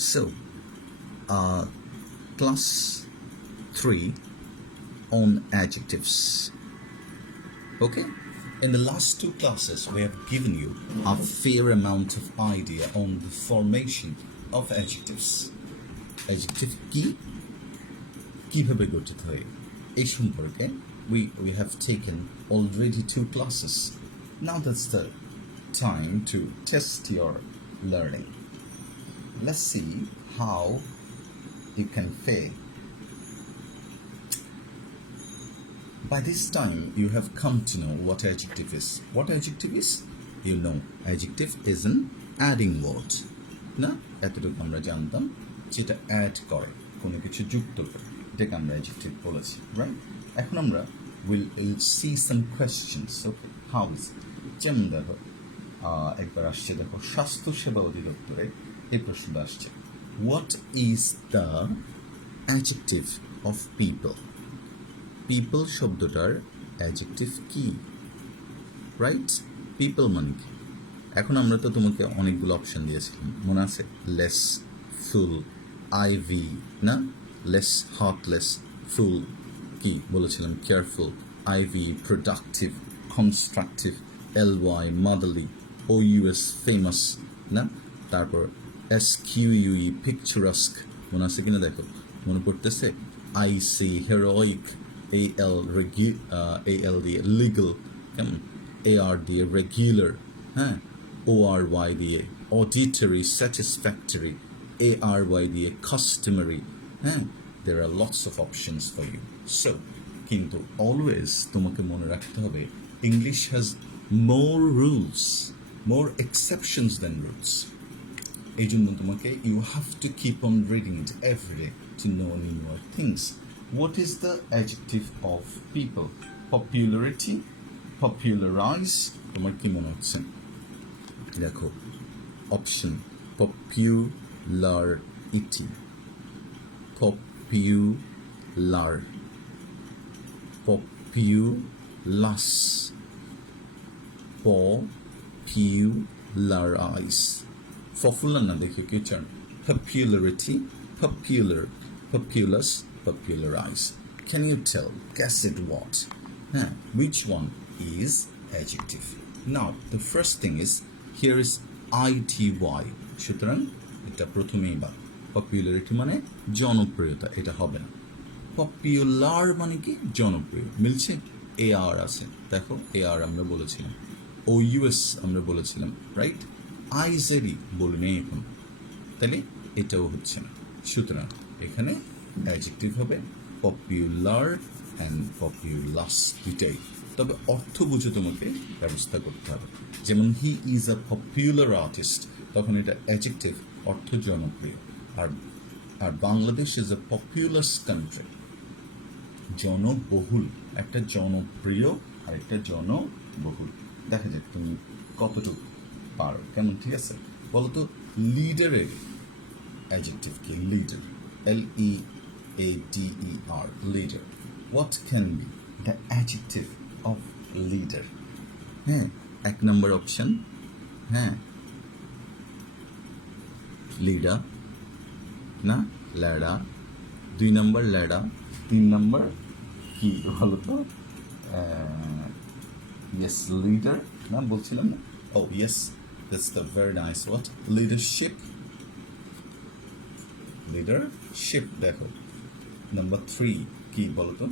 So, class 3 on adjectives. Okay? In the last two classes, we have given you a fair amount of idea on the formation of adjectives. Adjective কিভাবে গঠিত হয় এই সম্পর্কে we have taken already 2 classes. Now that's the time to test your learning. Let's see how you can fare. By this time, you have come to know what adjective is. What adjective is? You know, adjective is an adding word. না এতটুকু আমরা জানতাম যেটা add করে কোনো কিছু যুক্ত করে এটাকে আমরা adjective বলেছি, রাইট? এখন আমরা will see some questions. Okay, how is it? যেমন দেখো একবার আসছে, দেখো স্বাস্থ্যসেবা অধিদপ্তরে এই প্রশ্নটা আসছে, what is the adjective of people? People শব্দটার অ্যাডজেক্টিভ কি, রাইট? পিপল মানে কি? এখন আমরা তো তোমাকে অনেকগুলো অপশন দিয়েছিলাম, মনে আছে? লেস, ফুল, আইভি, না? লেস, হার্টলেস, ফুল কি বলেছিলাম? Careful, IV, productive, constructive, LY, motherly, OUS, famous, না? তারপর এসকিউইউই, পিকচারাস্ক, মনে আছে কিনা দেখো, মনে পড়তেছে? আইসি, হেরোইক, AL দিয়ে লিগাল, কেমন? AR দিয়ে রেগুলার, হ্যাঁ? ORY দিয়ে অডিটরি, স্যাটিসফ্যাক্টরি, ARY দিয়ে কাস্টমারি, হ্যাঁ? There are lots of options for you. So, কিন্তু always তোমাকে মনে রাখতে হবে English has more rules, more exceptions than rules. এই জন্য তোমাকে you have to keep on reading it every day to know newer things. What is the adjective of people? Popularity, popularize, তোমার কি মনে হচ্ছে? দেখো option, popularity, popular, populous, popularize, popular না দেখো কি চান? Popularity, popular, populous, popularize. Can you tell? Guess it what? Which one is adjective? Now, the first thing is, here is ITY. সুতরাং এটা প্রথমেই বা পপুলারিটি মানে জনপ্রিয়তা, এটা হবে না। পপুলার মানে কি? জনপ্রিয়, মিলছে? AR আছে, দেখো AR আমরা বলেছিলাম, OUS আমরা বলেছিলাম, রাইট? IZE বলি নেই এখন, তাহলে এটাও হচ্ছে না। সুতরাং এখানে অ্যাডজেক্টিভ হবে পপুলার অ্যান্ড পপুলাস, দুটাই। তবে অর্থ বুঝে তোমাকে ব্যবস্থা করতে হবে। যেমন he is a popular artist, তখন এটা অ্যাডজেক্টিভ, অর্থ জনপ্রিয়। আর Bangladesh is a populous country, জনবহুল। একটা জনপ্রিয় আর একটা জনবহুল। দেখা যাক তুমি কতটুকু পারো, কেমন? ঠিক আছে, বলো তো লিডারের অ্যাডজেক্টিভ কি? Leader, LEADER, leader. What can be the adjective of leader? হ্যাঁ, 1 নম্বর অপশন, হ্যাঁ, লিডার, না? ল্যাডা। 2 নম্বর ল্যাডা। 3 নম্বর কি বলো তো? ইয়েস, লিডার, না বলছিলাম না? Oh yes, that's the very nice what? Leadership, leadership, দেখো। Number 3 কি বলো তো?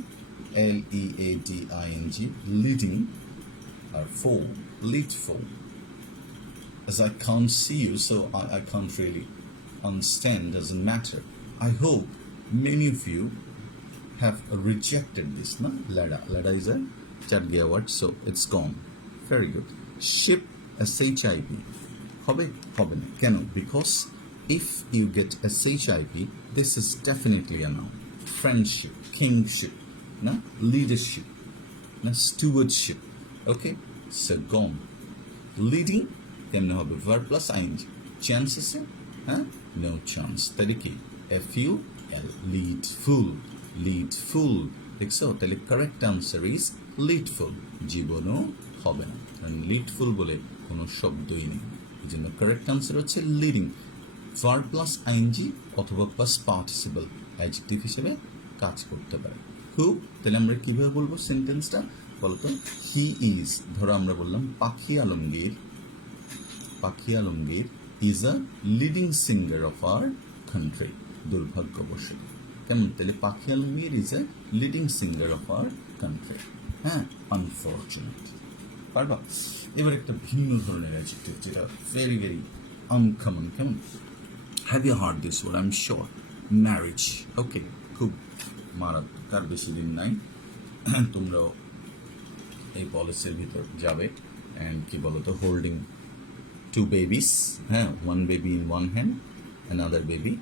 LEADING, leading. Or 4, leadful. As I can't see you, so I can't really understand, doesn't matter. I hope many of you have rejected this, no? Lada is a Chadgia word, so it's gone. Very good. Ship, SHIP. হবে না, কেন? Because if you get SHIP, this is definitely a noun. Friendship, kingship, na? Leadership, na? Stewardship. Okay, so gone. Leading, কেমনে হবে? Verb plus ing. Chance আছে? No chance. তাহলে কি? FUL, leadful. দেখছো? তাহলে correct answer is leadful. জীবনও হবে না, কারণ leadful বলে কোনো শব্দই নেই। এই জন্য correct answer হচ্ছে leading. ভার্ব প্লাস আইএনজি অথবা প্লাস পার্টিসিপল অ্যাডজেক্টিভ হিসেবে কাজ করতে পারে। খুব, তাহলে আমরা কীভাবে বলবো সেন্টেন্সটা বলতো? হি ইজ, ধরো আমরা বললাম Pakhi Alamgir is a leading singer of our country. দুর্ভাগ্যবশত, কেমন? তাহলে Pakhi Alamgir is a leading singer of our country. হ্যাঁ, আনফর্চুনেট। পারবা? এবার একটা ভিন্ন ধরনের অ্যাডজেক্টিভ যেটা ভেরি ভেরি আনকমন। কেমন? Have you heard this word? I am sure. Marriage. Okay, খুব মারাত্মক, আর বেশি দিন নাই তোমরাও এই পলিসির ভিতর যাবে। অ্যান্ড কি বলতো, হোল্ডিং টু বেবিস, হ্যাঁ, one baby in one hand, another baby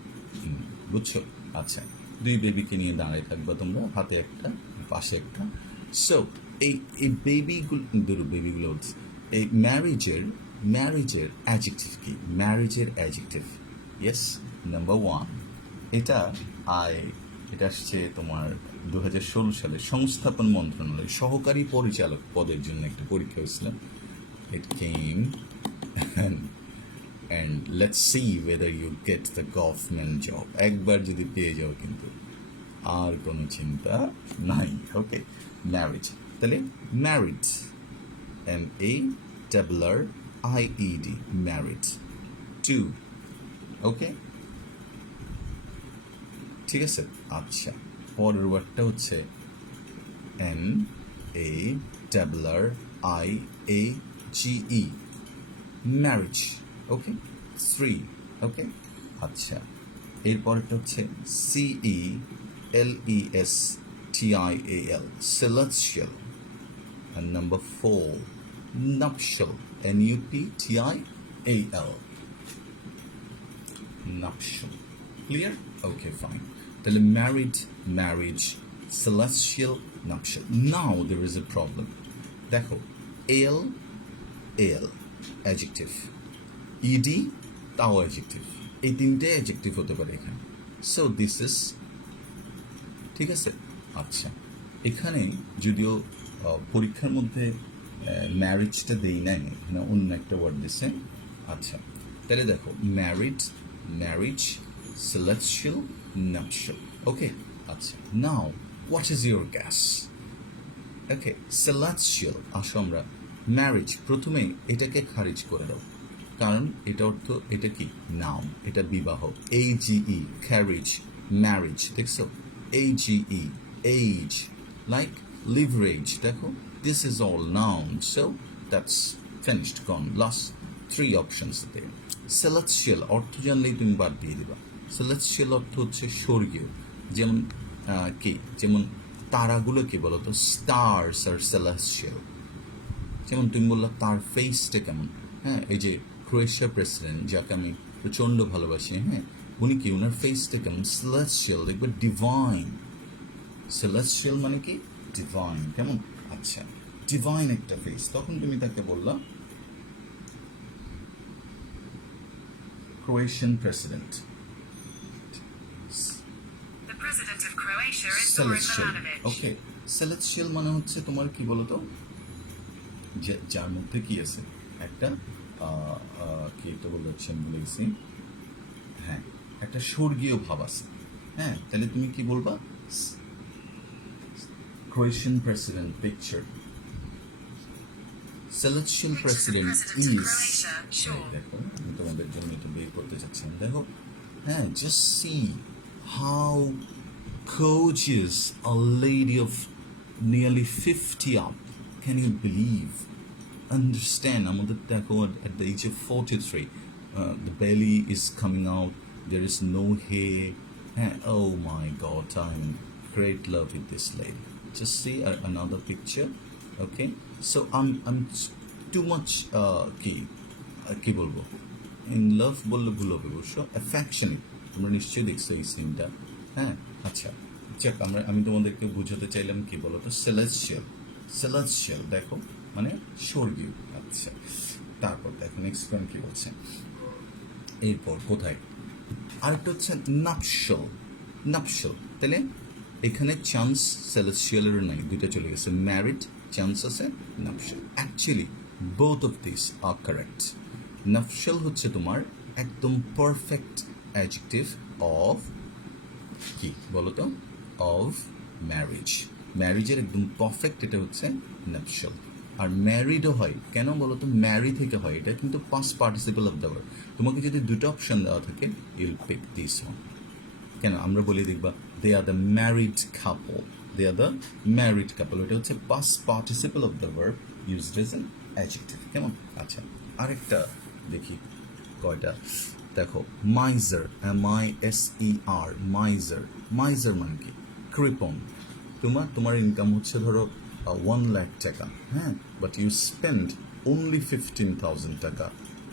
in, বুঝছো? আচ্ছা, দুই বেবিকে নিয়ে দাঁড়িয়ে থাকবা তোমরা, হাতে একটা পাশে একটা। সো এই বেবিগুলো এই ম্যারেজের অ্যাডজেক্টিভ কি? ম্যারেজের অ্যাডজেক্টিভ, ইয়েস, নাম্বার ওয়ান, এটা আসছে তোমার 2016 সালে সংস্থাপন মন্ত্রণালয় সহকারী পরিচালক পদের জন্য একটা পরীক্ষা হয়েছিল। ইট কেম and let's see whether you get the government job. একবার যদি পেয়ে যাও কিন্তু আর কোনো চিন্তা নাই। ওকে, ম্যারেজ, তাহলে ম্যারিড, MARRIED, ম্যারিড। টু, ওকে, ঠিক আছে। আচ্ছা, পরের ওয়ার্ডটা হচ্ছে MARRIAGE, ম্যারেজ। ওকে, থ্রি। ওকে, আচ্ছা, এরপরটা হচ্ছে CELESTIAL, celestial, and number four, nuptial, NUPTIAL, nuptial. Clear? Okay, fine. তাহলে married, marriage, celestial, nuptial. Now there is a problem. দেখো, AL adjective, ED তাও অ্যাডজেক্টিভ, এই তিনটে অ্যাডজেক্টিভ হতে পারে এখানে। সো দিস ইজ, ঠিক আছে। আচ্ছা, এখানে যদিও পরীক্ষার মধ্যে ম্যারেজটা দেই নাই, এখানে অন্য একটা ওয়ার্ড দিছে। আচ্ছা, তাহলে দেখো, ম্যারেজ, সেলেস্টিয়াল, নাপশাল। ওকে, আচ্ছা, now what is your guess? Okay, celestial, আসো আমরা ম্যারেজ, প্রথমে এটাকে খারিজ করে দাও, কারণ এটা অর্থ, এটা কি? নাউন, এটা বিবাহ। AGE, ক্যারেজ, ম্যারেজ, দেখছো? AGE, এজ, লাইক লিভারেজ, দেখো, this is all noun. So that's finished, gone. Last three options দেয়। সেলেস্টিয়াল অর্থ জানলেই তুমি বাদ দিয়ে দিবা। সেলেস্টিয়াল অর্থ হচ্ছে স্বর্গীয়, যেমন কি? যেমন তারাগুলো কি বলতো? স্টারস আর সেলেস্টিয়াল। যেমন তুমি বললা তার ফেসটা কেমন, হ্যাঁ, এই যে ক্রোয়েশিয়ার প্রেসিডেন্ট, যাকে আমি প্রচণ্ড ভালোবাসি, হ্যাঁ, উনি কি, ওনার ফেসটা কেমন? সেলেস্টিয়াল, দেখবে ডিভাইন। সেলেস্টিয়াল মানে কি? ডিভাইন, কেমন? আচ্ছা, ডিভাইন একটা ফেস, তখন তুমি তাকে বললা ক্রোয়েশিয়ান প্রেসিডেন্ট। সেলেস্টিয়াল, ওকে, সেলেস্টিয়াল মানে হচ্ছে তোমার কি বলতো, যে যার মধ্যে কি আছে, একটা কি তো বলে হচ্ছে, ভুলে গেছি, হ্যাঁ, একটা স্বর্গীয় ভাব আছে। হ্যাঁ, তাহলে তুমি কি বলবা? Croatian president picture, celestial president is, দেখো আমি তোমাদের জন্য এটা বের করতে চাচ্ছিলাম, দেখো, হ্যাঁ, just see how gorgeous a lady of nearly 50 up. Can you believe? Understand, আমাদের দেখো, at the age of 43, the belly is coming out, there is no hair. Oh my God, I'm in great love with this lady. Just see another picture. Okay, so I'm too much কি বলবো, in love বললে ভুল হবে অবশ্য, affectionate, তোমরা নিশ্চয়ই দেখছো এই সিনটা। হ্যাঁ, আচ্ছা, যাক, আমি তোমাদেরকে বুঝাতে চাইলাম কি বলতো, সেলেস্টিয়াল দেখো মানে স্বর্গীয়। আচ্ছা, তারপর দেখো নেক্সট পয়েন্ট কি বলছে, এরপর কোথায় আরেকটা হচ্ছে নাপশাল। তাহলে এখানে চান্স সেলেস্টিয়ালেরও নাই, দুইটা চলে গেছে, ম্যারিড চান্স আছে, nuptial. Actually both of this are correct. Nuptial হচ্ছে তোমার একদম পারফেক্ট অ্যাডজেক্টিভ অফ কি বলো তো, অফ ম্যারিজ। ম্যারিজের একদম পারফেক্ট এটা হচ্ছে নাপশাল। আর ম্যারিডও হয় কেন বলো তো, ম্যারি থেকে হয়, এটা কিন্তু past participle of the verb. তোমাকে যদি দুটো অপশন দেওয়া থাকে, ইউল পিক দিস ওয়ান। কেন আমরা বলি দেখবা they are the married couple, they are the married couple, এটা হচ্ছে past participle of the verb used as an adjective. কেমন? আচ্ছা, আরেকটা দেখি কয়টা। দেখো মাইজার, MISER, মাইজার। মাইজার মানে কি? কৃপণ। তোমার ইনকাম হচ্ছে ধরো 1 লাখ টাকা, হ্যাঁ, বাট ইউ স্পেন্ড only 15,000 টাকা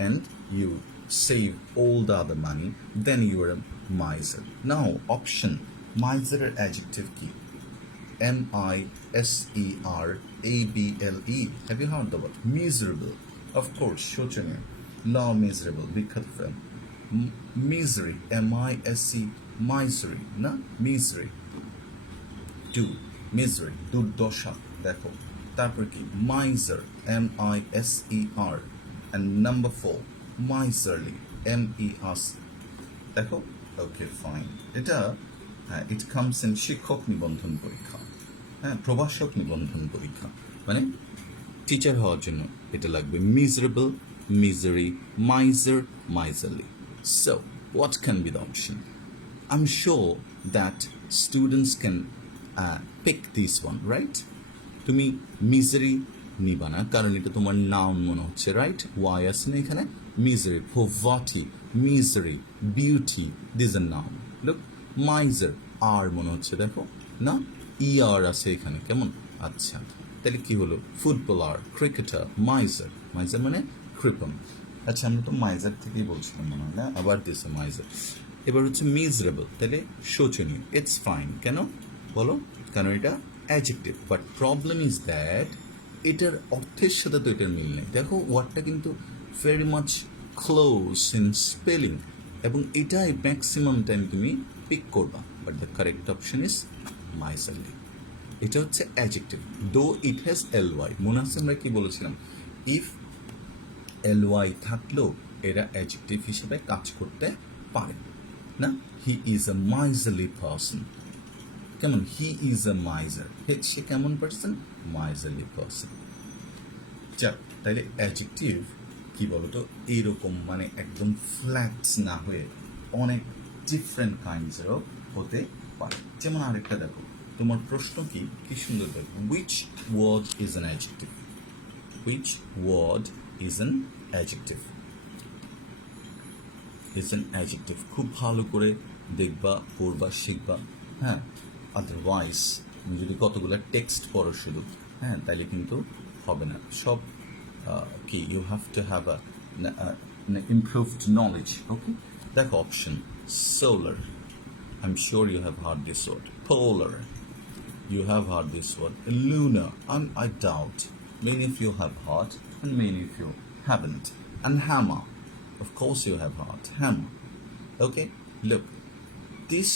and you save all the other money, then you are a miser. Now option, miser এর adjective কি? MISERABLE. Have you heard the word? Miserable. Of course, শোচনীয়। Law miserable, বিখ্যাত film. Misery, MISE, misery, না misery। Two, misery, দুর্দশা। দেখো তারপর কি? Miser, MISER, and number 4 মাইজারলি, MERC। দেখো, ওকে ফাইন। এটা ইট কামস ইন শিক্ষক নিবন্ধন পরীক্ষা, হ্যাঁ, প্রভাষক নিবন্ধন পরীক্ষা, মানে টিচার হওয়ার জন্য এটা লাগবে। Miserable, misery, miser, মাইজারলি। So what can be the option? I'm sure that students can pick this one, right? তুমি মিজারি নিবা না, কারণ এটা তোমার নাউন মনে হচ্ছে, রাইট? ওয়াই আছে না এখানে? Misery, poverty, misery, beauty, this are noun. Look, miser, আর মনে হচ্ছে, দেখো না, ER আছে এখানে, কেমন? আচ্ছা, তাহলে কি হলো? Footballer, cricketer, miser. মাইজার মানে কৃপণ। আচ্ছা, আমরা তো মাইজার থেকেই বলছিলাম মনে হয় না, আবার দিছে মাইজার। এবার হচ্ছে মিজারেবল, তাহলে শোচনীয়। ইটস ফাইন, কেন বলো? কারণ এটা adjective, but problem is that এটার অর্থের সাথে তো এটার মিল নেই। দেখো ওয়ার্ডটা কিন্তু very much close in spelling, এবং এটাই ম্যাক্সিমাম টাইম তুমি পিক করবা, but the correct option is মাইজারলি। এটা হচ্ছে অ্যাডজেক্টিভ, দো ইট হ্যাজ LY। মনে আছে আমরা কি বলেছিলাম? ইফ LY থাকলেও এরা অ্যাডজেক্টিভ হিসেবে কাজ করতে পারে না। হি ইজ এ মাইজারলি পারসন, কেমন? হি ইজ এ মাইজার, সে কেমন পারসন? মাইজারলি পারসন। যাক, তাহলে অ্যাডজেক্টিভ কি বলতো, এইরকম মানে একদম ফ্ল্যাট না হয়ে অনেক ডিফারেন্ট কাইন্ডসেরও হতে পারে। যেমন আরেকটা দেখো, তোমার প্রশ্ন কি, কি সুন্দর দেখো, which word is an adjective? Which word is an adjective? Is an adjective. খুব ভালো করে দেখবা, পড়বা, শিখবা, হ্যাঁ। আদারওয়াইজ তুমি যদি কতগুলো টেক্সট পড়ো শুধু, হ্যাঁ, তাইলে কিন্তু হবে না। সব কি, you have to have improved knowledge. Okay, দেখো option, solar, I am sure you have heard this word. Polar, you have heard this word. Lunar, I doubt many of you have heard and many of you haven't. And hammer, of course you have heard hammer. Okay, look, these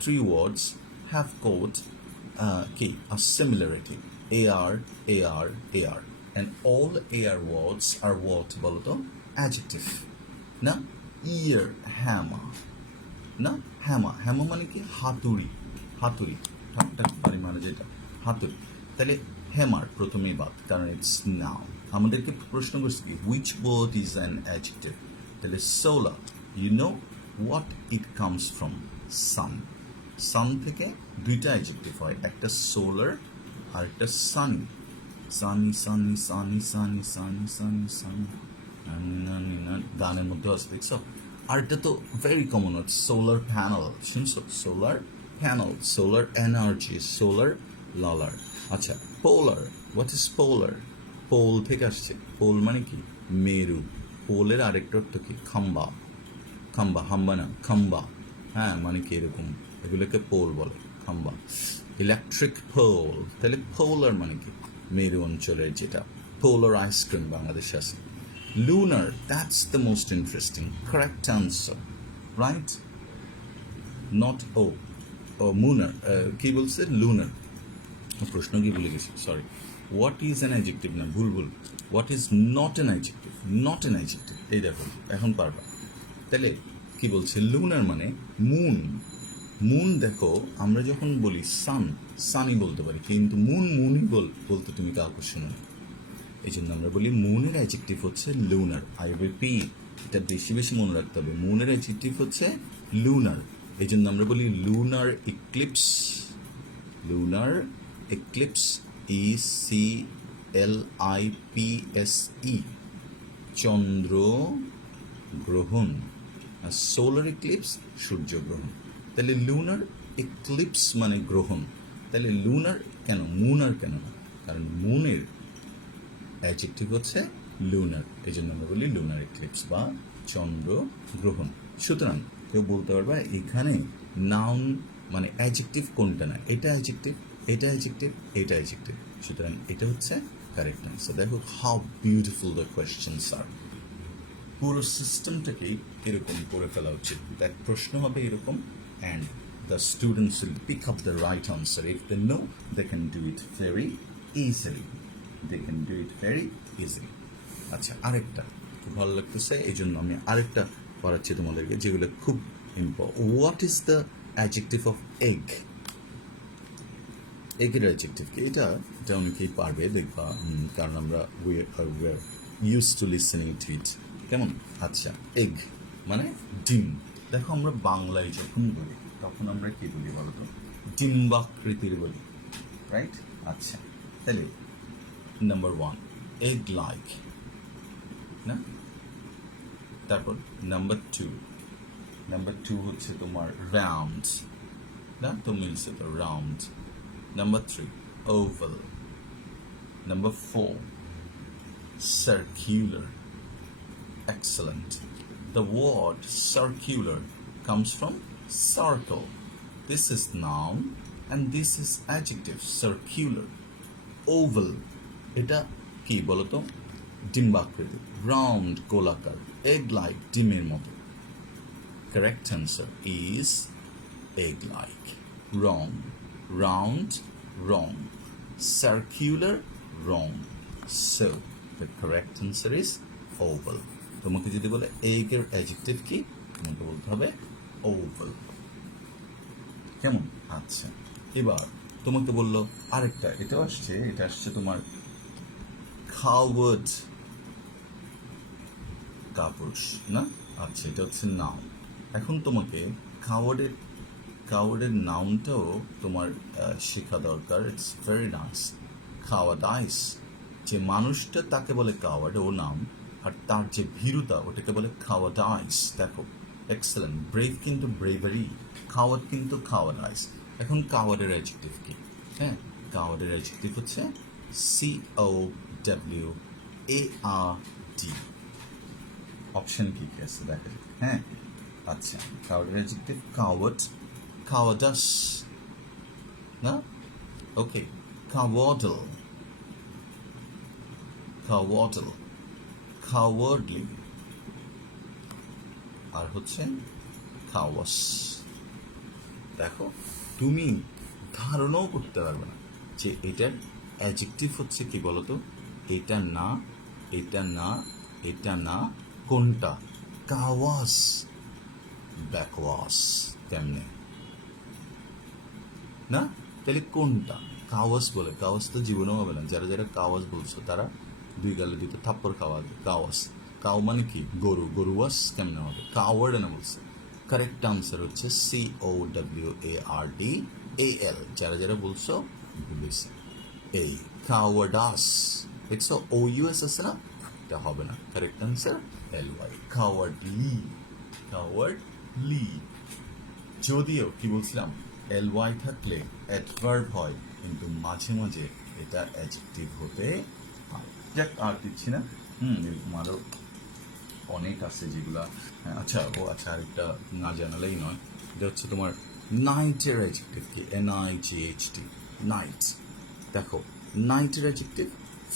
three words have got a similarity, AR, and all AR words are what বলতো adjective না। ear, hammer না, hammer মানে কি? হাতুড়ি, হাতুড়ি, ঠাক পারি মানে যেটা হাতুড়ি। তাহলে হ্যামার প্রথমেই বাদ, কারণ ইটস নাউন। আমাদেরকে প্রশ্ন করছে কি, which word is an adjective? তাহলে solar, you know what it comes from? Sun. Sun থেকে দুইটা অ্যাডজেক্টিভ হয়, একটা সোলার আর একটা সানি। সানি, সানি, সানি, সানি, সানি, সানি, সানি, গানের মধ্যে আছে, দেখছো? আর এটা তো very common word, solar panel, শুনছো? Solar panel, solar energy, solar ললার। আচ্ছা, polar, what is polar? Pole থেকে আসছে। পোল মানে কি? মেরু। পোলের আরেকটা অর্থ কি? খাম্বা, খাম্বা, হাম্বা না, খাম্বা, হ্যাঁ, মানে কি এরকম, এগুলোকে পোল বলে, খাম্বা। ইলেকট্রিক পোল, তাহলে পোলার মানে কি? মেরু অঞ্চলের যেটা। পোলার আইসক্রিম বাংলাদেশে আছে। Lunar, that's the most interesting. Correct answer, right? Not O. Moonar. কি বলছে? Lunar. প্রশ্ন কি ভুলে গেছি, sorry. What is an adjective? না, ভুল। What is not an adjective? Not an adjective. এই দেখো, এখন পারবা। তাহলে কি বলছে লুনার মানে মুন। মুন দেখো আমরা যখন বলি সান, সানই বলতে পারি, কিন্তু মুন মুনই বলতে তুমি কাউকে শোনো না। এই জন্য আমরা বলি মুনের অ্যাডজেক্টিভ হচ্ছে লুনার। আই রিপিট, এটা বেশি বেশি মনে রাখতে হবে, মুনের অ্যাডজেক্টিভ হচ্ছে লুনার। এই জন্য আমরা বলি lunar eclipse. Lunar eclipse, ECLIPSE, চন্দ্র গ্রহণ। আর সোলার ইক্লিপস সূর্যগ্রহণ। তাহলে লুনার ইক্লিপস মানে গ্রহণ। তাহলে লুনার কেন, মুনার কেন না? কারণ মুনের অ্যাডজেক্টিভ হচ্ছে লুনার, এই জন্য আমরা বলি লুনার ইক্লিপস বা চন্দ্র গ্রহণ। সুতরাং কেউ বলতে পারবে এখানে নাউন মানে অ্যাডজেক্টিভ কোনটা না, এটা অ্যাডজেক্টিভ, এটা অ্যাডজেক্টিভ, এটা অ্যাডজেক্টিভ। সুতরাং এটা হচ্ছে কারেক্ট অ্যান্সার। দেখো হাউ বিউটিফুল দ্য কোয়েশ্চেনস আর। পুরো সিস্টেমটাকেই এরকম করে ফেলা উচিত। দেখ প্রশ্ন হবে এরকম, and the students will pick up the right answer. If they know they can do it very easily, they can do it very easily. আচ্ছা, আরেকটা খুব ভালো লাগতেছে, এই জন্য আমি আরেকটা পড়াচ্ছি তোমাদেরকে, যেগুলো খুব important. What is the adjective of egg? এগের অ্যাডজেক্টিভ কি? এটা অনেকেই পারবে দেখবা, কারণ আমরা we are use to listening to it. কেমন? আচ্ছা, এগ মানে ডিম। দেখো আমরা বাংলায় যখন বলি তখন আমরা কি বলি বলতো? ডিম্বাকৃতির বলি, রাইট? আচ্ছা, তাহলে নাম্বার 1 এগ লাইক, না? তারপর নাম্বার 2 হচ্ছে তোমার রাউন্ড, না? তো মিলছে তো round. Number 3, oval. Number 4, circular. Excellent. The word circular comes from circle. This is noun and this is adjective, circular. Oval, এটা কি বলতো? ডিম্বাকৃতি, রাউন্ড গোলাকার, egg like ডিমের মতো। Correct answer is egg like. Wrong. Round, wrong. Circular, wrong. So the correct answer is oval. তোমাকে যদি বলে egg এর অ্যাডজেক্টিভ কি, তোমাকে বলতে হবে oval। কেমন? আচ্ছা, এবার তোমাকে বললো আরেকটা, এটা আসছে তোমার coward, কাপুরুষ, না? আচ্ছা, এটা হচ্ছে নাউন। এখন তোমাকে কাওয়ার্ডের নাউনটাও তোমার শেখা দরকার। It's very nice. কাওয়ার্ডাইস, যে মানুষটা তাকে বলে কাওয়ার্ড, ও নাউন, আর তার যে ভীরুতা ওটাকে বলে কাওয়ার্ডাইস। দেখো, এক্সেলেন্ট। ব্রেভ কিন্তু ব্রেভারি, কাওয়ার্ড কিন্তু কাওয়ার্ডাইস। এখন কাওয়ার্ডের অ্যাডজেক্টিভ কি? হ্যাঁ, কাওয়ার্ডের অ্যাডজেক্টিভ হচ্ছে COWARD। অপশন কি কি আছে দেখা যাক। হ্যাঁ, আচ্ছা, কাওয়ার্ডের অ্যাডজেক্টিভ কাওয়ার্ড, cowardice, না? ওকে, cowardle, cowardly, আর হচ্ছে cowards। দেখো, তুমি ধারণাও করতে পারবে না যে এটার অ্যাডজেক্টিভ হচ্ছে কি বলতো? এটা না, এটা না, এটা না, কোনটা? কাওয়াস, ব্যাকওয়াস। কেমনে না? তাহলে কোনটা? কাওয়াস বলে, কাওয়াস তো জীবনেও হবে না। যারা যারা কাওয়াস বলছো তারা 2 গালে 2 থাপ্পড় খাওয়া হবে। কাওয়াস, কাউ মানে কি? গরু। গরুয়াস কেমনে হবে? কাওয়ার্ড না বলছে। কারেক্ট আনসার হচ্ছে COWARDAL। যারা যারা বলছো ভুলেছে এই কাওয়ার্ডাস। দেখছো OUS আছে না? এটা হবে না। Correct answer LY, cowardly. যদিও কি বলছিলাম, LY থাকলে অ্যাডভার্ব হয়, কিন্তু মাঝে মাঝে এটা অ্যাডজেক্টিভ হতে হয়। যাক, আর দিচ্ছি না। এরকম আরও অনেক আছে যেগুলা। হ্যাঁ, আচ্ছা, আরেকটা না জানালেই নয়, এটা হচ্ছে তোমার নাইটের অ্যাডজেক্টিভ কি? NIGHT, night. দেখো, নাইটের অ্যাডজেক্টিভ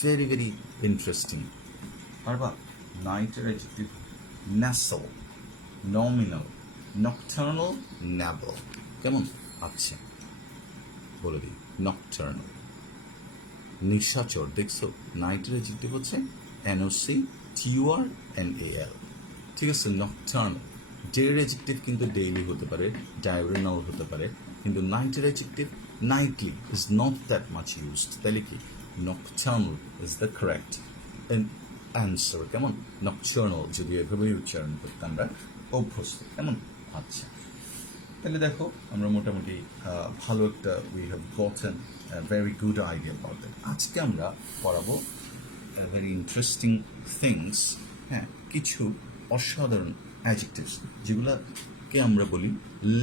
ভেরি ভেরি ইন্টারেস্টিং। পারবা? নাইটের অ্যাডজেক্টিভ ন্যাসল, নমিনাল, নকটার্নাল, ন্যাবল। কেমন? আচ্ছা, বলে দিই, নকটার্নাল, নিশাচর। দেখছো, নাইটের অ্যাডজেক্টিভ হচ্ছে NOCTURNAL। ঠিক আছে, নকটার্নাল। ডের অ্যাডজেক্টিভ কিন্তু ডেইলি হতে পারে, ডায়োরেনাল হতে পারে, কিন্তু নাইটের adjective nightly is not that much used. তাহলে কি nocturnal is the correct answer. কেমন? নকটার্নাল যদি এভাবেই উচ্চারণ করতে আমরা অভ্যস্ত। কেমন? আচ্ছা, তাহলে দেখো আমরা মোটামুটি ভালো একটা we have gotten very good idea about that. আজকে আমরা পড়াবো ভেরি ইন্টারেস্টিং থিংস, হ্যাঁ, কিছু অসাধারণ অ্যাডজেক্টিভস যেগুলোকে আমরা বলি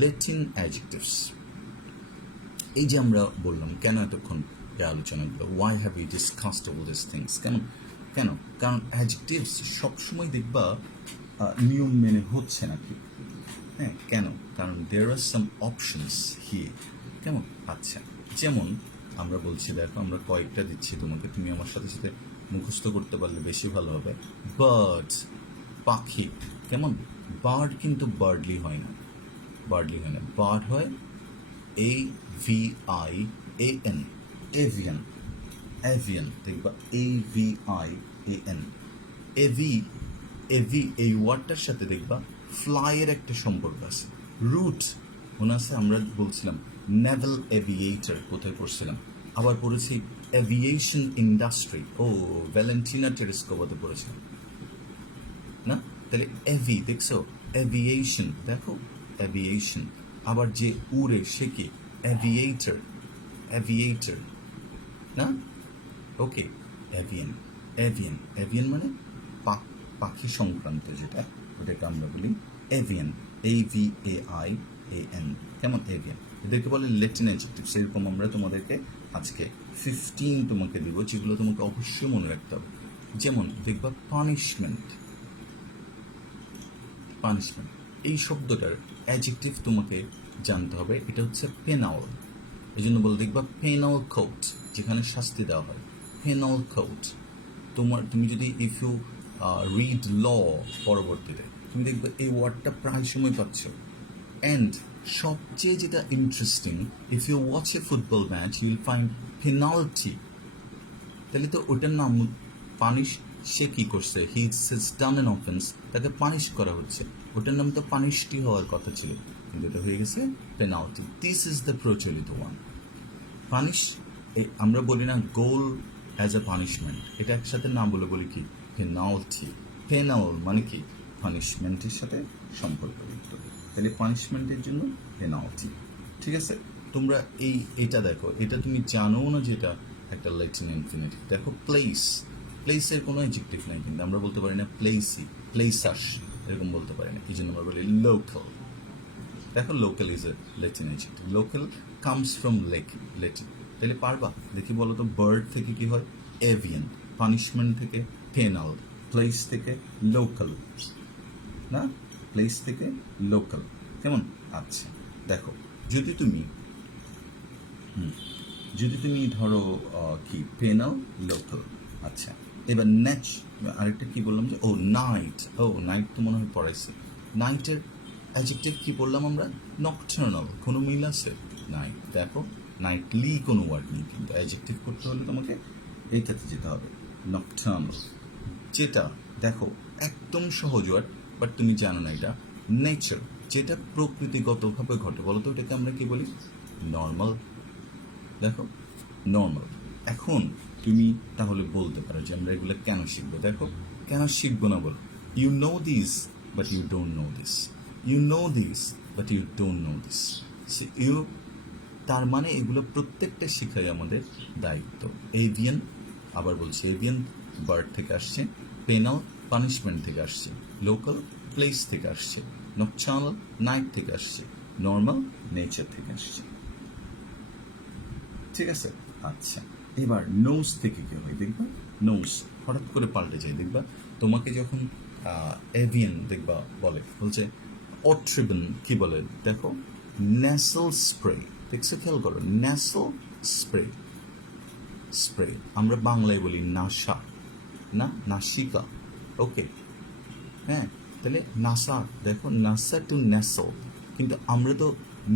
ল্যাটিন অ্যাডজেক্টিভস। এই যে আমরা বললাম কেন এতক্ষণ এই আলোচনাগুলো, why have you discussed all this things, কেন? কারণ অ্যাডজেক্টিভস সবসময় দেখবা নিয়ম মেনে হচ্ছে নাকি, হ্যাঁ, কেন? কারণ দেয়ার আর সাম অপশনস হিয়ার। কেমন? আচ্ছা, যেমন আমরা বলছি, দেখো আমরা কয়েকটা দিচ্ছি তোমাকে, তুমি আমার সাথে সাথে মুখস্থ করতে পারলে বেশি ভালো হবে। বার্ড, পাখি। কেমন? বার্ড কিন্তু বার্ডলি হয় না, বার্ড হয় AVIAN, এভিয়ান। দেখবা AVIAN। এভি এই ওয়ার্ডটার সাথে দেখবা ফ্লাইয়ের একটা সম্পর্ক আছে। রুট মনে আছে, আমরা বলছিলাম নেভাল এভিয়েটর, কোথায় পড়ছিলাম? আবার পড়েছি এভিয়েশন ইন্ডাস্ট্রি, ও ভ্যালেন্টিনা টেরেস্কোভাতে পড়েছিলাম না? তাহলে এভি দেখছো, এভিয়েশন, দেখো এভিয়েশন। আবার যে উড়ে সে কি? অ্যাভিয়েটর না? ওকে, এভিয়ান মানে পাখি সংক্রান্ত যেটা, ওটাকে আমরা বলি এভিয়ান, AVAIAN। কেমন? এভিয়ান। এদেরকে বলে ল্যাটিন অ্যাডজেক্টিভ। সেরকম আমরা তোমাদেরকে আজকে 15 তোমাকে দেবো, যেগুলো তোমাকে অবশ্যই মনে রাখতে হবে। যেমন দেখবা পানিশমেন্ট, এই শব্দটার অ্যাডজেক্টিভ তোমাকে জানতে হবে। এটা হচ্ছে পেনাল, এই জন্য বলে দেখবা পেনাল কোড, যেখানে শাস্তি দেওয়া হয়, পেনাল কোড। তুমি যদি ইফ ইউ রিড ল পরবর্তীতে তুমি দেখবে এই ওয়ার্ডটা প্রায় সময় পাচ্ছ। অ্যান্ড সবচেয়ে যেটা interesting, if you watch a football match you will find penalty. তাহলে তো ওটার নাম পানিশ, সে কী করছে, he has done an offence, তাকে পানিশ করা হচ্ছে, ওটার নাম তো পানিশটি হওয়ার কথা ছিল, কিন্তু এটা হয়ে গেছে পেনাল্টি। দিস ইজ দ্য প্রচলিত ওয়ান। পানিশ, আমরা বলি না গোল অ্যাজ এ পানিশমেন্ট, এটা একসাথে না বলে বলি কি পেনাল্টি। পেনাল মানে কি? পানিশমেন্টের সাথে সম্পর্কযুক্ত। তাহলে পানিশমেন্টের জন্য পেনাল্টি। ঠিক আছে, তোমরা এটা দেখো, এটা তুমি জানো না যেটা একটা ল্যাটিন ইনফিনিটিভ। দেখো প্লেসের কোনো অ্যাডজেক্টিভ নাই, কিন্তু আমরা বলতে পারি না প্লেসাস, এরকম বলতে পারি না, এই জন্য আমরা বলি লোকাল। দেখো local is a Latin adjective, local comes from Latin. তাহলে পারবা? দেখি বলো তো, বার্ড থেকে কি হয়? এভিয়ান, পানিশমেন্ট থেকে পেনাল, প্লেস থেকে লোকাল না, প্লেস থেকে লোকাল। কেমন? আচ্ছা, দেখো যদি তুমি ধরো কি পেনাল, লোকাল। আচ্ছা, এবার আরেকটা কি বললাম যে নাইট তো মনে হয় পড়াইছি। নাইটের অ্যাডজেক্টিভ কি বললাম আমরা? নকটার্নাল। কোনো মিল আছে? নাই। দেখো নাইটলি কোনো ওয়ার্ড নেই, কিন্তু অ্যাডজেক্টিভ করতে হলে তোমাকে এইটাতে যেতে হবে, নকটার্নাল। যেটা দেখো একদম সহজ ওয়ার্ড, বাট তুমি জানো না এটা নেচার, যেটা প্রকৃতিগতভাবে ঘটে। বলো তো এটাকে আমরা কি বলি? নর্মাল। দেখো নর্মাল। এখন তুমি তাহলে বলতে পারো যে আমরা এগুলো কেন শিখবো। দেখো কেন শিখবো না বলো। You know this but you don't know this, you know this but you don't know this. তার মানে এগুলো প্রত্যেকটা শিখাই আমাদের দায়িত্ব। এভিয়ান, আবার বলছি এভিয়ান বার্ড থেকে আসছে, পেনাল পানিশমেন্ট থেকে আসছে, লোকাল প্লেস থেকে আসছে, নকটার্নাল নাইট থেকে আসছে, নর্মাল নেচার থেকে আসছে। ঠিক আছে, আচ্ছা এবার নোজ থেকে কি হয় দেখবা। নোজ হঠাৎ করে পাল্টে যায় দেখবা। তোমাকে যখন এভিয়ান দেখবা বলছে অট্রিবন কি বলে দেখো, ন্যাসল স্প্রে। দেখছো, খেয়াল করো, ন্যাসল স্প্রে আমরা বাংলায় বলি নাসা, না নাসিকা। ওকে, হ্যাঁ, তাহলে নাসা, দেখো নাসা টু ন্যাসল, কিন্তু আমরা তো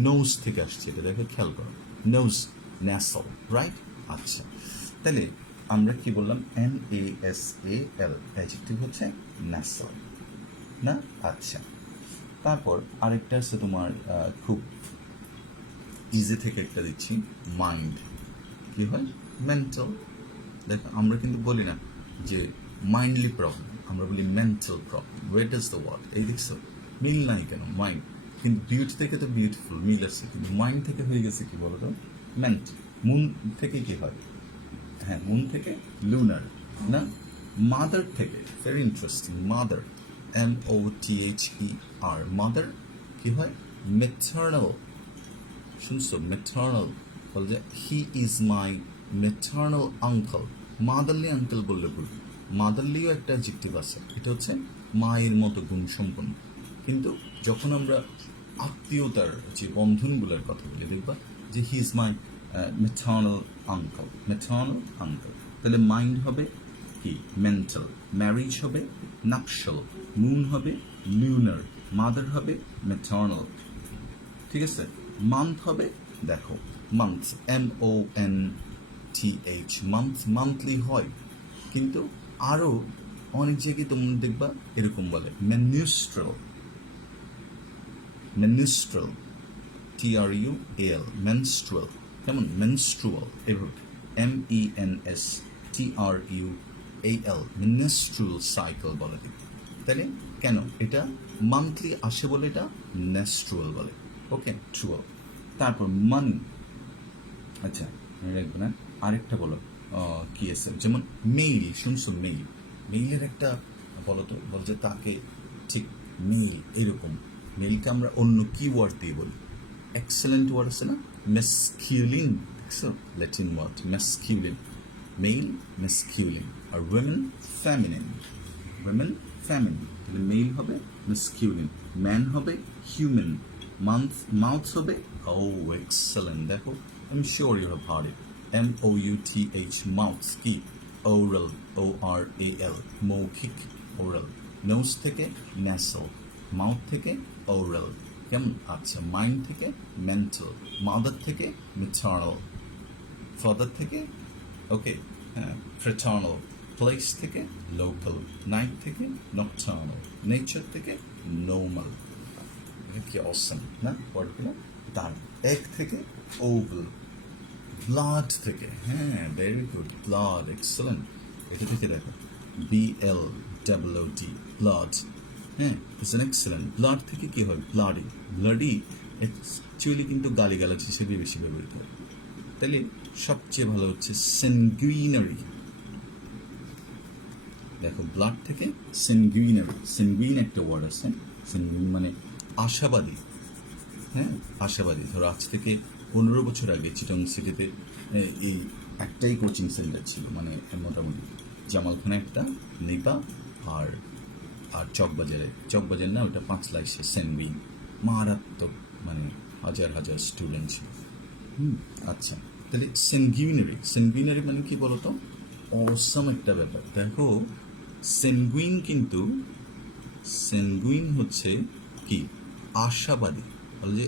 নোজ থেকে আসছি, এটা দেখো খেয়াল করো, নোজ ন্যাসল, রাইট। আচ্ছা, তাহলে আমরা কি বললাম? NASAL, অ্যাডজেক্টিভ হচ্ছে ন্যাসল না। আচ্ছা, তারপর আরেকটা আছে তোমার খুব ইজি থেকে একটা দিচ্ছি, মাইন্ড। কি হয়? মেন্টাল। দেখো আমরা কিন্তু বলি না যে মাইন্ডলি প্রবলেম, আমরা বলি mental problem. What is the word, এই দেখছো মিল নাই কেন? মাইন্ড। কিন্তু বিউটি থেকে তো বিউটিফুল মিল আছে, কিন্তু মাইন্ড থেকে হয়ে গেছে কি বলো তো? মেন্ট। মুন থেকে কি হয়? হ্যাঁ, মুন থেকে লুনার না, মাদার থেকে, very interesting, mother, MOTHER, mother কি হয়? মেটার্নাল। শুনছো? মেটার্নাল বলে যে he is my maternal uncle. Motherly uncle বললে ভুল, মাদারলিও একটা অ্যাডজেক্টিভ আছে, এটা হচ্ছে মায়ের মতো গুণসম্পন্ন। কিন্তু যখন আমরা আত্মীয়তার যে বন্ধনগুলোর কথা বলি, দেখবা যে he is my maternal uncle, maternal uncle. তাহলে মাইন্ড হবে কি? মেন্টাল। ম্যারিজ হবে নাপশাল। মুন হবে লিউনার। মাদার হবে মেটার্নাল। ঠিক আছে? মান্থ হবে, দেখো মান্থ, MONTH, মান্থ, মান্থলি হয়। কিন্তু আরও অনেক জায়গায় তোমরা দেখবা এরকম বলে মেনস্ট্রাল, মেনস্ট্রাল, TRUAL, মেনস্ট্রুয়াল। কেমন? মেনস্ট্রুয়াল, এভাবে MENSTRUAL, মেনস্ট্রুয়াল সাইকেল বলে। তাহলে কেন এটা মান্থলি আসে বলে এটা নেস্ট্রুয়াল বলে। ওকে, ট্রুয়াল। তারপর মানি। আচ্ছা, মনে রাখবে না। আরেকটা বলো কি আছে, যেমন মেইল। শুনছো? মেইল, মেইলের একটা বলো তো, বল যে তাকে ঠিক মেইল এরকম। মেইলকে আমরা অন্য কি ওয়ার্ড দিয়ে বলি? এক্সেলেন্ট ওয়ার্ড আছে না, মেসকিউলিন। দেখছো? Latin word masculine. Male masculine, আর উইমেন ফেমিনিন, উইমেন ফেমিনিন। তাহলে মেইল হবে মেসকিউলিন, ম্যান হবে হিউম্যান, মাউথ হবে, ও এক্সেলেন্ট। দেখো, I'm sure you have heard it. MOUTH, mouth কি? Oral, ORAL, মৌখিক, oral. নোজ থেকে nasal, মাউথ থেকে oral. কেমন? আচ্ছা, মাইন্ড থেকে মেন্টাল, মাদার থেকে মেটার্নাল, ফাদার থেকে ওকে হ্যাঁ ফ্রেটার্নাল, প্লেস থেকে লোকাল, নাইট থেকে নকটার্নাল, নেচার থেকে নর্মাল। এটা কি অসম না ওয়ার্ডগুলো? তার এক থেকে ওভাল, ব্লাড থেকে, হ্যাঁ ভেরি গুড, ব্লাড, এক্সেলেন্ট। এটা থেকে দেখো BLOOD, ব্লাড। হ্যাঁ, ইটস অ্যান এক্সেলেন্ট। ব্লাড থেকে কি হয়? ব্লাডি। ব্লাডি অ্যাকচুয়ালি কিন্তু গালিগালাজ হিসেবে বেশি ব্যবহৃত হয়। তাহলে সবচেয়ে ভালো হচ্ছে সেনগুইনারি। দেখো, ব্লাড থেকে সেনগুইনারি, সেনগুইন একটা ওয়ার্ড আছে, সেনগুইন মানে আশাবাদী। হ্যাঁ, আশাবাদী। ধরো আজ থেকে 15 বছর আগে চিটং সিটিতে এই একটাই কোচিং সেন্টার ছিল, মানে মোটামুটি জামালখানা একটা, নেপা, আর আর চকবাজার না, ওটা 5 লাইসে সেনগুইন, মারাত্মক, মানে হাজার হাজার স্টুডেন্ট ছিল। আচ্ছা, তাহলে সেনগুইনারি মানে কি বলতো? অসম একটা ব্যাপার। দেখো, সেনগুইন হচ্ছে কি? আশাবাদী। বলে যে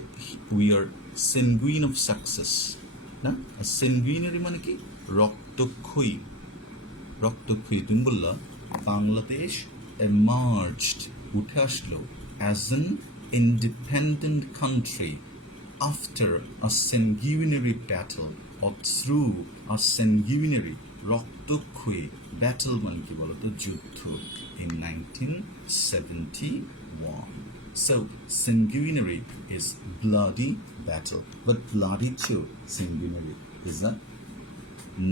উই আর সেনগুইন অফ সাকসেস না। আর সেনগুইনারি মানে কি? রক্তক্ষয়ী। তুমি বললা বাংলাদেশ emerged, উঠে আসলো as an independent country after a sanguinary battle or through a sanguinary, রক্তক্ষয়ী, ব্যাটল মানে কি বলতো? যুদ্ধ, in 1971. So sanguinary is bloody battle, but bloody too, sanguinary is a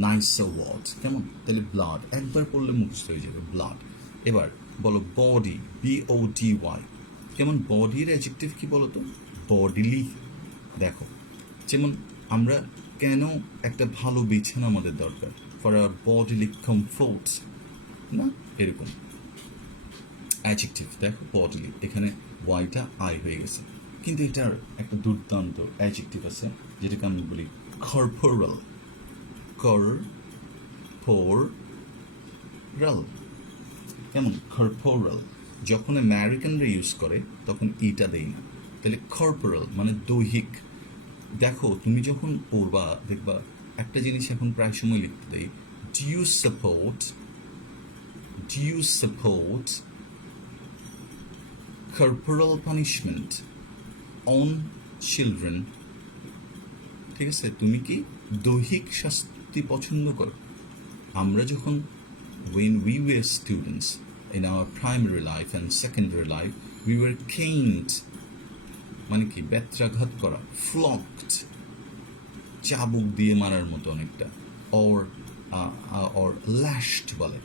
nicer word. কেমন? তাহলে ব্লাড একবার পড়লে মুখস্থ হয়ে যাবে, ব্লাড। এবার বলো বডি, BODY। কেমন? বডির অ্যাডজেক্টিভ কি বলো তো? বডিলি। দেখো, যেমন আমরা কেন একটা ভালো বিছানা আমাদের দরকার? ফর আওয়ার বডিলি কমফোর্ট না, এরকম অ্যাডজেক্টিভ। দেখো, বডিলি, এখানে ওয়াইটা আই হয়ে গেছে, কিন্তু এটার একটা দুর্দান্ত অ্যাডজেক্টিভ আছে যেটাকে আমি বলি কর্পোরাল। কর্পোরাল। কেমন? কর্পোরাল। যখন আমেরিকানরা ইউজ করে তখন ইটা দেই না, তাহলে কর্পোরাল মানে দৈহিক। দেখো, তুমি যখন পড়বা দেখবা একটা জিনিস এখন প্রায় সময় লিখতে দেই, do you support corporal punishment on children, ঠিক আছে? তুমি কি দৈহিক শাস্তি পছন্দ করো? আমরা যখন when we were students in our primary life and secondary life, we were caned, মানে কি বেত্রাঘাত করা, flogged, চাবুক দিয়ে মারার মতো অনেকটা, or lashed বলে,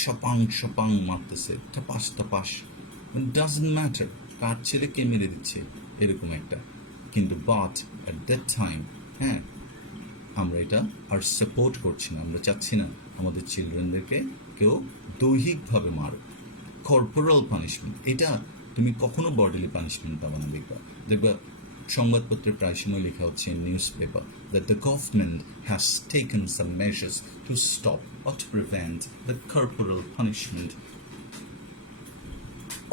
ছপাং ছপাং মারতেছে, টাপাস টাপাস, ডাজন্ট ম্যাটার কার ছেলে কে মেরে দিচ্ছে এরকম একটা। কিন্তু বাট অ্যাট দ্যাট টাইম, হ্যাঁ, আমরা এটা আর সাপোর্ট করছি না, আমরা চাচ্ছি না আমাদের চিলড্রেনদেরকে কেউ দৈহিকভাবে মারো। কর্পোরাল পানিশমেন্ট, এটা তুমি কখনো বডিলি পানিশমেন্ট পাবা না। দেখবা সংবাদপত্রে প্রায় সময় লেখা হচ্ছে news paper that the government has taken some measures to stop or to prevent the corporal punishment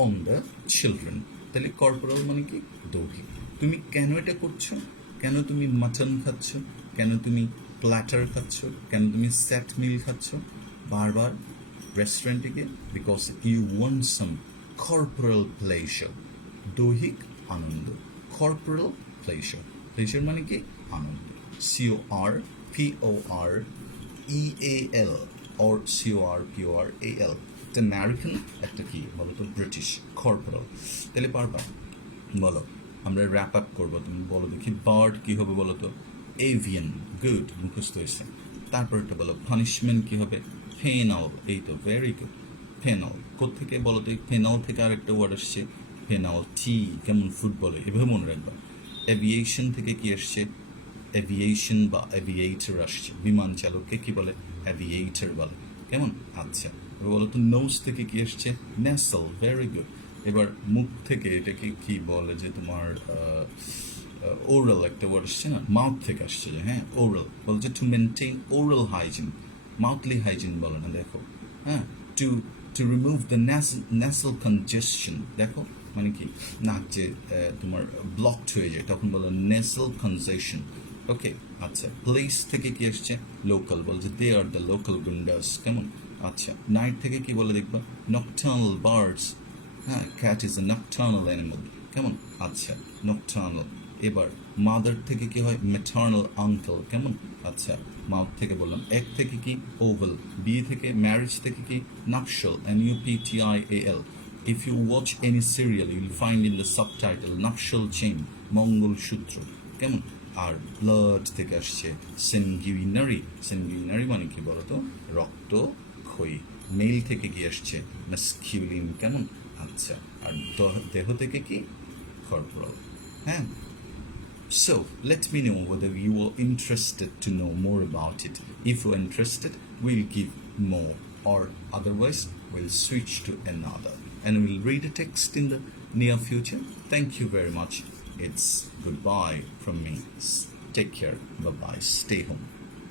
on the children. তাহলে কর্পোরাল মানে কি? দৈহিক। তুমি কেন এটা করছো? কেন তুমি মাটন খাচ্ছ? কেন তুমি প্ল্যাটার খাচ্ছ? কেন তুমি সেট মিল খাচ্ছ বারবার রেস্টুরেন্টে গিয়ে? Because you want some corporal pleasure, দৈহিক আনন্দ। কর্পোরাল প্লেজার, প্লেজার মানে কি? আনন্দ। CORPOREAL or CORPORAL, একটা আমেরিকান, একটা কি বলো তো ব্রিটিশ। কর্পোরাল। তাহলে পারবা? বলো, আমরা র্যাপ আপ করবো, তুমি বলো দেখি বার্ড কি হবে বলো তো? এভিয়ান, গুড, মুখস্থ হয়েছে। তারপরটা বলো পানিশমেন্ট কি হবে? ফেনাল, এই তো, ভেরি গুড। ফেনাল কোত্থেকে বলো তো? ফেনাল থেকে আরেকটা ওয়ার্ড আসছে, পেনাল্টি, কেমন ফুটবলে, এভাবে মনে রাখবা। এভিয়েশন থেকে কি আসছে? এভিয়েশন বা এভিয়েটর আসছে। বিমান চালককে কি বলে? এভিয়েটর বলে, কেমন? আচ্ছা, এবার বলো তো নোজ থেকে কি আসছে? নেসল, ভেরি গুড। এবার মুখ থেকে এটাকে কি বলে যে তোমার ওরাল একটা ওয়ার্ড আসছে না, মাউথ থেকে আসছে যে, হ্যাঁ, ওরাল বলছে to maintain oral hygiene, mouthly hygiene বলে না, দেখো, হ্যাঁ, to remove the nasal congestion, দেখো মানে কি নাক যে তোমার ব্লকড হয়ে যায় তখন বলো নেসাল কনজেশন। ওকে, আচ্ছা, প্লেস থেকে কি আসছে? লোকাল, বলছে দে আর দ্য লোকাল গুন্ডাস, কেমন? আচ্ছা, নাইট থেকে কি বলে দেখবা? নকটার্নাল বার্ডস, হ্যাঁ, cat is a nocturnal animal, কেমন? আচ্ছা, নকটার্নাল। এবার মাদার থেকে কি হয়? ম্যাটার্নাল আঙ্কেল, কেমন? আচ্ছা, মাউথ থেকে বললাম। এক থেকে কি? ওভাল। বি থেকে ম্যারেজ থেকে কি? নাপশাল, NUPTIAL. If you watch any serial, you will find in the subtitle nuptial chain, মঙ্গল সূত্র, কেমন? আর ব্লাড থেকে আসছে সেনগুইনারি, সেনগুইনারি মানে কি বলতো? রক্ত ক্ষয়ী। মেল থেকে কি আসছে? ম্যাসকিউলিন, কেমন? আচ্ছা, আর দেহ থেকে কি? কর্পোরাল, হ্যাঁ। So, let me know whether you are interested to know more about it. If you are interested, we'll give more, or otherwise, we'll switch to another. And we'll read a text in the near future. Thank you very much. It's goodbye from me. Take care. Bye-bye. Stay home.